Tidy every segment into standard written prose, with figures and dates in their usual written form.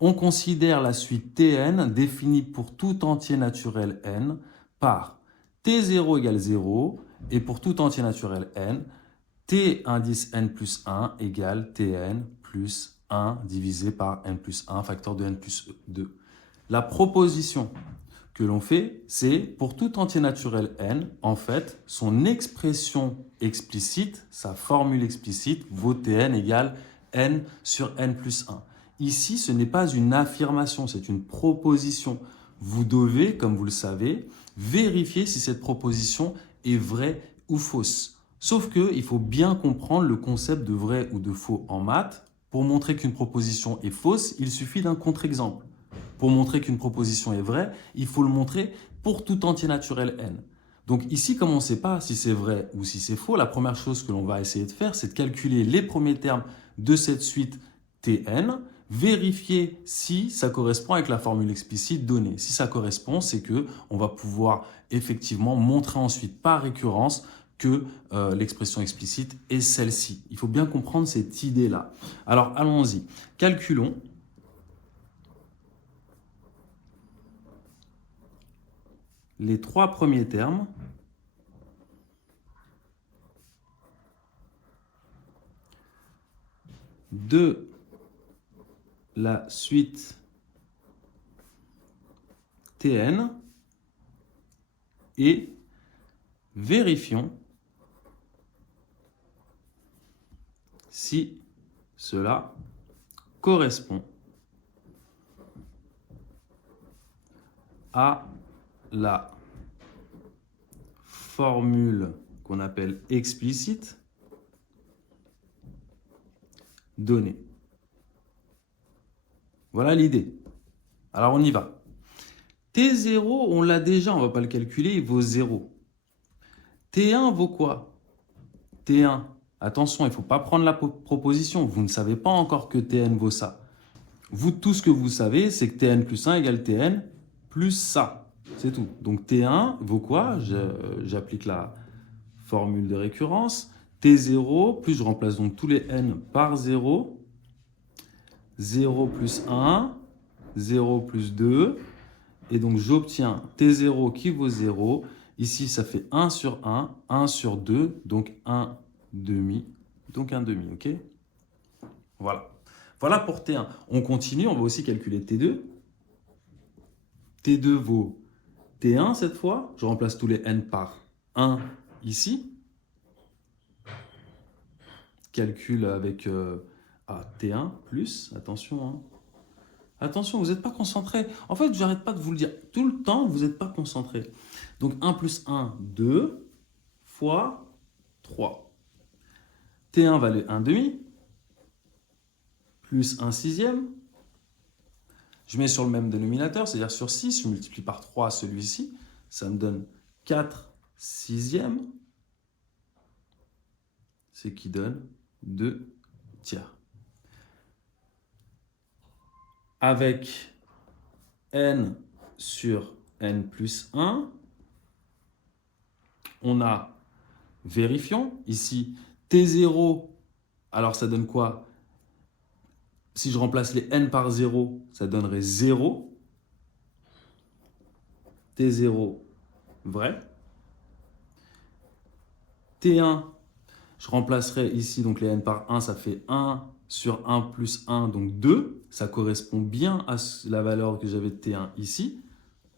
On considère la suite Tn définie pour tout entier naturel n par T0 égale 0 et pour tout entier naturel n, T indice n plus 1 égale Tn plus 1 divisé par n plus 1, facteur de n plus 2. La proposition que l'on fait, c'est pour tout entier naturel n, en fait, son expression explicite, sa formule explicite, vaut Tn égale n sur n plus 1. Ici, ce n'est pas une affirmation, c'est une proposition. Vous devez, comme vous le savez, vérifier si cette proposition est vraie ou fausse. Sauf qu'il faut bien comprendre le concept de vrai ou de faux en maths. Pour montrer qu'une proposition est fausse, il suffit d'un contre-exemple. Pour montrer qu'une proposition est vraie, il faut le montrer pour tout entier naturel n. Donc ici, comme on ne sait pas si c'est vrai ou si c'est faux, la première chose que l'on va essayer de faire, c'est de calculer les premiers termes de cette suite Tn, vérifier si ça correspond avec la formule explicite donnée. Si ça correspond, c'est qu'on va pouvoir effectivement montrer ensuite par récurrence que l'expression explicite est celle-ci. Il faut bien comprendre cette idée-là. Alors allons-y, calculons. Les trois premiers termes de la suite Tn et vérifions si cela correspond à la formule qu'on appelle explicite donnée. Voilà l'idée. Alors on y va. T0, on l'a déjà, on ne va pas le calculer, il vaut 0. T1 vaut quoi? T1, attention, il ne faut pas prendre la proposition. Vous ne savez pas encore que Tn vaut ça. Vous, tout ce que vous savez, c'est que Tn plus 1 égale Tn plus ça. C'est tout. Donc T1 vaut quoi? J'applique la formule de récurrence. T0, plus je remplace donc tous les n par 0. 0 plus 1, 0 plus 2. Et donc j'obtiens T0 qui vaut 0. Ici, ça fait 1 sur 1, 1 sur 2, donc 1 demi. Donc 1 demi, ok? Voilà. Voilà pour T1. On continue, on va aussi calculer T2. T2 vaut T1 cette fois. Je remplace tous les n par 1 ici. Calcul avec T1 plus, attention, hein. Attention, vous n'êtes pas concentré. En fait, je n'arrête pas de vous le dire. Tout le temps, vous n'êtes pas concentré. Donc 1 plus 1, 2 fois 3. T1 valait 1 demi plus 1 sixième. Je mets sur le même dénominateur, c'est-à-dire sur 6, je multiplie par 3 celui-ci. Ça me donne 4 sixièmes. Ce qui donne 2 tiers. Avec n sur n plus 1, on a, vérifions, ici, T0, alors ça donne quoi? Si je remplace les n par 0, ça donnerait 0. T0, vrai. T1, je remplacerai ici donc les n par 1, ça fait 1 sur 1 plus 1, donc 2. Ça correspond bien à la valeur que j'avais de T1 ici.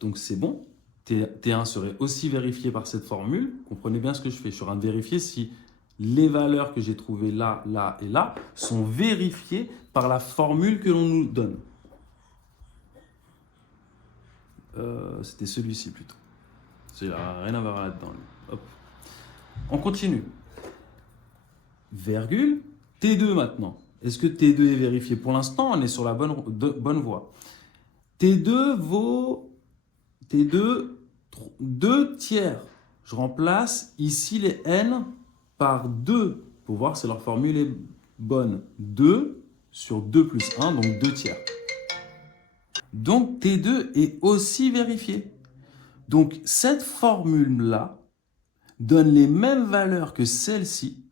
Donc c'est bon. T1 serait aussi vérifié par cette formule. Comprenez bien ce que je fais. Je suis en train de vérifier si les valeurs que j'ai trouvées là, là et là sont vérifiées par la formule que l'on nous donne. C'était celui-ci plutôt. Il n'y a rien à voir là-dedans. Hop. On continue. Virgule. T2 maintenant. Est-ce que T2 est vérifié? Pour l'instant, on est sur la bonne voie. T2 vaut T2, 2 tiers. Je remplace ici les n par 2 pour voir si leur formule est bonne. 2 sur 2 plus 1, donc 2 tiers. Donc T2 est aussi vérifié. Donc cette formule-là donne les mêmes valeurs que celle-ci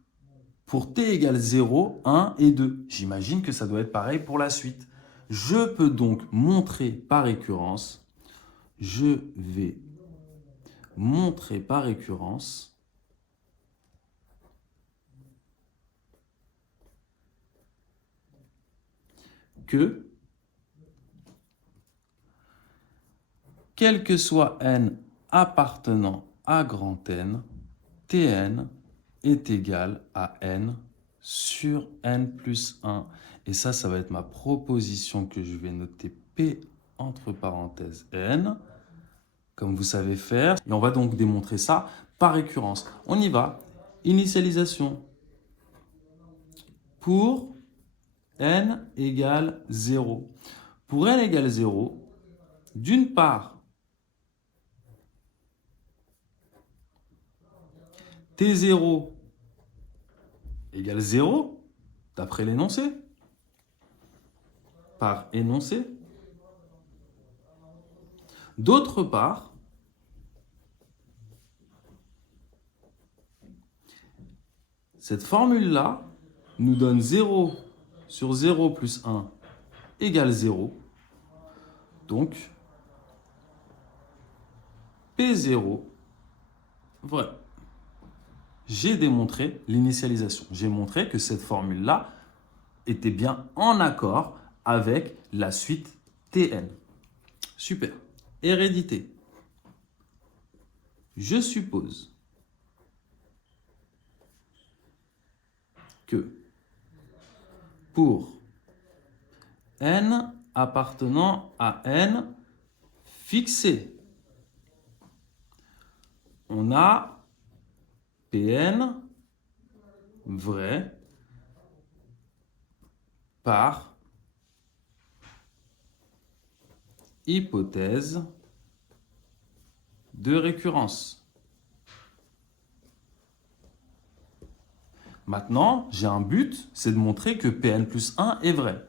pour t égale 0, 1 et 2. J'imagine que ça doit être pareil pour la suite. Je peux donc montrer par récurrence, je vais montrer par récurrence que quel que soit n appartenant à grand N, Tn est égal à n sur n plus 1. Et ça va être ma proposition que je vais noter P entre parenthèses n, comme vous savez faire. Et on va donc démontrer ça par récurrence. On y va. Initialisation. Pour n égale 0. Pour n égale 0, d'une part, T0 égale 0, d'après l'énoncé, par énoncé. D'autre part, cette formule-là nous donne 0 sur 0 plus 1 égale 0. Donc, P0, vrai. J'ai démontré l'initialisation. J'ai montré que cette formule-là était bien en accord avec la suite Tn. Super. Hérédité. Je suppose que pour n appartenant à n fixé, on a Pn vrai par hypothèse de récurrence. Maintenant, j'ai un but, c'est de montrer que Pn plus 1 est vrai.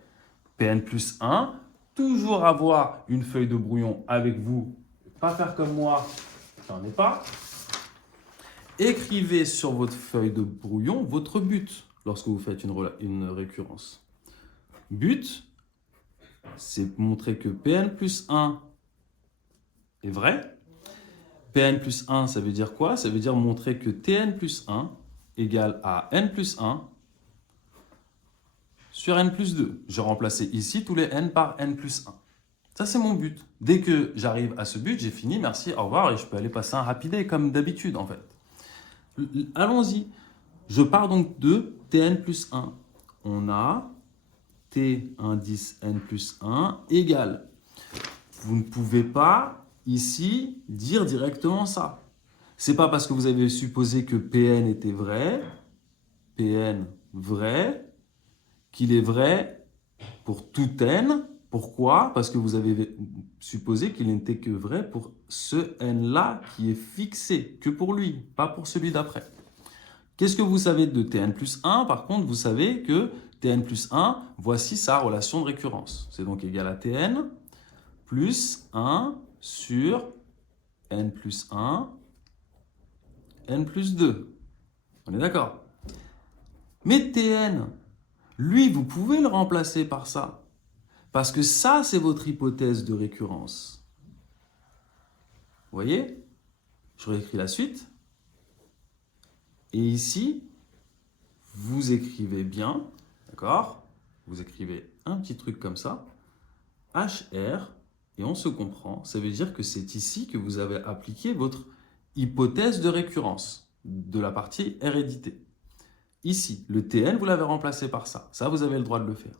Pn plus 1, toujours avoir une feuille de brouillon avec vous, pas faire comme moi, j'en ai pas. Écrivez sur votre feuille de brouillon votre but lorsque vous faites une récurrence. But, c'est montrer que Pn plus 1 est vrai. Pn plus 1, ça veut dire quoi? Ça veut dire montrer que Tn plus 1 égale à n plus 1 sur n plus 2. J'ai remplacé ici tous les n par n plus 1. Ça, c'est mon but. Dès que j'arrive à ce but, j'ai fini. Merci, au revoir. Et je peux aller passer un happy day comme d'habitude, en fait. Allons-y. Je pars donc de Tn plus 1. On a T indice n plus 1 égale. Vous ne pouvez pas, ici, dire directement ça. Ce n'est pas parce que vous avez supposé que Pn était vrai, Pn vrai, qu'il est vrai pour tout n. Pourquoi? Parce que vous avez supposé qu'il n'était que vrai pour ce n-là qui est fixé, que pour lui, pas pour celui d'après. Qu'est-ce que vous savez de Tn plus 1? Par contre, vous savez que Tn plus 1, voici sa relation de récurrence. C'est donc égal à Tn plus 1 sur n plus 1, n plus 2. On est d'accord? Mais Tn, lui, vous pouvez le remplacer par ça. Parce que ça, c'est votre hypothèse de récurrence. Vous voyez? Je réécris la suite. Et ici, vous écrivez bien, d'accord? Vous écrivez un petit truc comme ça. HR, et on se comprend. Ça veut dire que c'est ici que vous avez appliqué votre hypothèse de récurrence de la partie hérédité. Ici, le Tn, vous l'avez remplacé par ça. Ça, vous avez le droit de le faire.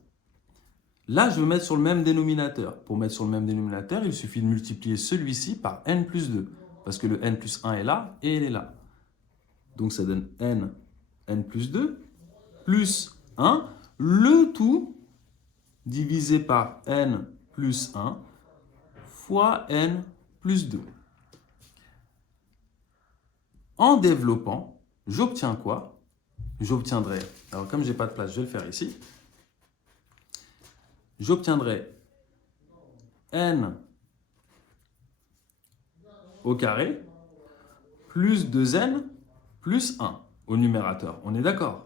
Là, je vais mettre sur le même dénominateur. Pour mettre sur le même dénominateur, il suffit de multiplier celui-ci par n plus 2. Parce que le n plus 1 est là et il est là. Donc, ça donne n plus 2, plus 1, le tout divisé par n plus 1 fois n plus 2. En développant, j'obtiens quoi? J'obtiendrai, alors comme je n'ai pas de place, je vais le faire ici. J'obtiendrai n au carré plus 2n plus 1 au numérateur. On est d'accord?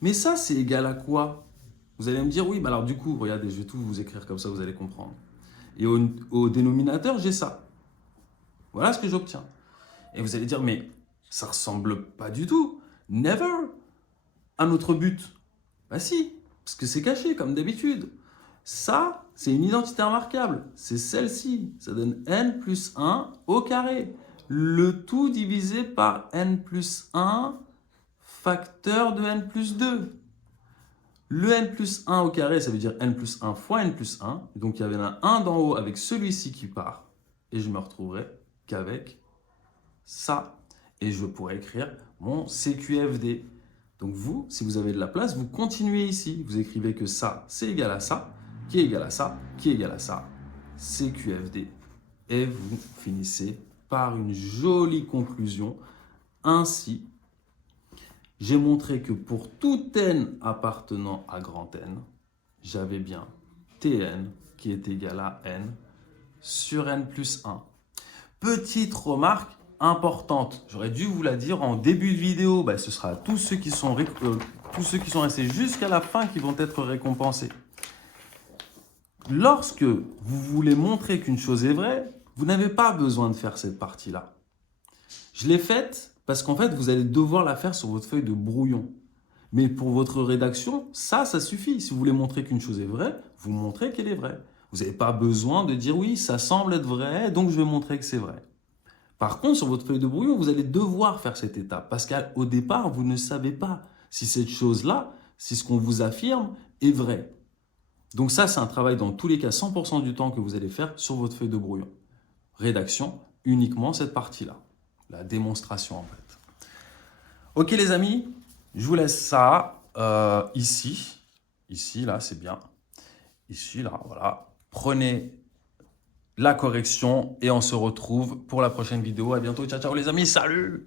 Mais ça, c'est égal à quoi? Vous allez me dire, oui, bah alors du coup, regardez, je vais tout vous écrire comme ça, vous allez comprendre. Et au dénominateur, j'ai ça. Voilà ce que j'obtiens. Et vous allez dire, mais ça ressemble pas du tout. Never à notre but. Bah si, parce que c'est caché comme d'habitude. Ça, c'est une identité remarquable. C'est celle-ci. Ça donne n plus 1 au carré. Le tout divisé par n plus 1 facteur de n plus 2. Le n plus 1 au carré, ça veut dire n plus 1 fois n plus 1. Donc, il y avait un 1 d'en haut avec celui-ci qui part. Et je me retrouverai qu'avec ça. Et je pourrais écrire mon CQFD. Donc, vous, si vous avez de la place, vous continuez ici. Vous écrivez que ça, c'est égal à ça, qui est égal à ça, qui est égal à ça. CQFD. Et vous finissez par une jolie conclusion. Ainsi, j'ai montré que pour tout n appartenant à grand N, j'avais bien Tn qui est égal à n sur n plus 1. Petite remarque importante, j'aurais dû vous la dire en début de vidéo, ce sera tous ceux qui sont restés jusqu'à la fin qui vont être récompensés. Lorsque vous voulez montrer qu'une chose est vraie, vous n'avez pas besoin de faire cette partie-là. Je l'ai faite parce qu'en fait, vous allez devoir la faire sur votre feuille de brouillon. Mais pour votre rédaction, ça suffit. Si vous voulez montrer qu'une chose est vraie, vous montrez qu'elle est vraie. Vous n'avez pas besoin de dire oui, ça semble être vrai, donc je vais montrer que c'est vrai. Par contre, sur votre feuille de brouillon, vous allez devoir faire cette étape parce qu'au départ, vous ne savez pas si cette chose-là, si ce qu'on vous affirme est vrai. Donc ça, c'est un travail dans tous les cas, 100% du temps que vous allez faire sur votre feuille de brouillon. Rédaction, uniquement cette partie-là. La démonstration en fait. Ok les amis, je vous laisse ça ici. Ici, là, c'est bien. Ici, là, voilà. Prenez la correction et on se retrouve pour la prochaine vidéo. À bientôt. Ciao, ciao les amis. Salut!